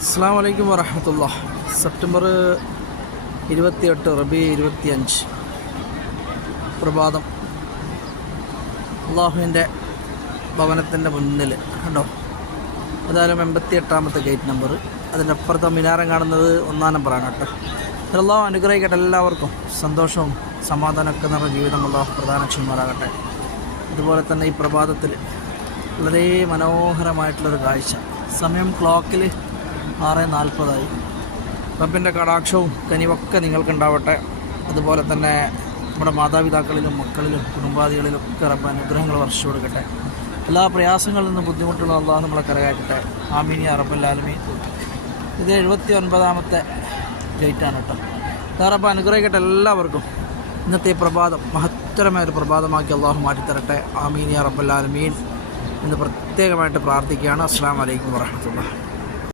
അസ്സലാമു അലൈക്കും വറഹ്മത്തുള്ളാഹി. സെപ്റ്റംബർ 28 റബീ 25 പ്രഭാതം. അള്ളാഹുവിൻ്റെ ഭവനത്തിൻ്റെ മുന്നിൽ കണ്ടോ, ഏതായാലും 88ാമത്തെ ഗേറ്റ് നമ്പർ. അതിൻ്റെ അപ്പുറത്തെ മിനാരം കാണുന്നത് 1-ാം നമ്പറാണ് കേട്ടോ. അള്ളാഹു അനുഗ്രഹിക്കട്ടെ. എല്ലാവർക്കും സന്തോഷവും സമാധാനമൊക്കെ നിറഞ്ഞ ജീവിതം അള്ളാഹു പ്രധാനക്ഷന്മാരാകട്ടെ. അതുപോലെ തന്നെ ഈ പ്രഭാതത്തിൽ വളരെ മനോഹരമായിട്ടുള്ളൊരു കാഴ്ച. സമയം ക്ലോക്കിൽ 6:40 റബ്ബിൻ്റെ കടാക്ഷവും കനിവൊക്കെ നിങ്ങൾക്കുണ്ടാവട്ടെ. അതുപോലെ തന്നെ നമ്മുടെ മാതാപിതാക്കളിലും മക്കളിലും കുടുംബാദികളിലും ഒക്കെ റബ്ബ് അനുഗ്രഹങ്ങൾ വർഷിച്ചു കൊടുക്കട്ടെ. എല്ലാ പ്രയാസങ്ങളിൽ നിന്നും ബുദ്ധിമുട്ടുള്ള അള്ളാഹു നമ്മളെ കരകയറ്റട്ടെ. ആമീൻ യാ റബ്ബൽ ആലമീൻ. ഇത് 79ാമത്തെ ഗേറ്റാണ് കേട്ടോ. റബ്ബ് അനുഗ്രഹിക്കട്ടെ എല്ലാവർക്കും. ഇന്നത്തെ ഈ പ്രഭാതം മഹത്തരമായൊരു പ്രഭാതമാക്കി അള്ളാഹു മാറ്റിത്തരട്ടെ. ആമീൻ യാ റബ്ബൽ ആലമീൻ എന്ന് പ്രത്യേകമായിട്ട് പ്രാർത്ഥിക്കുകയാണ്. അസ്സലാമു അലൈക്കും വറഹ്മത്തുള്ളാഹി.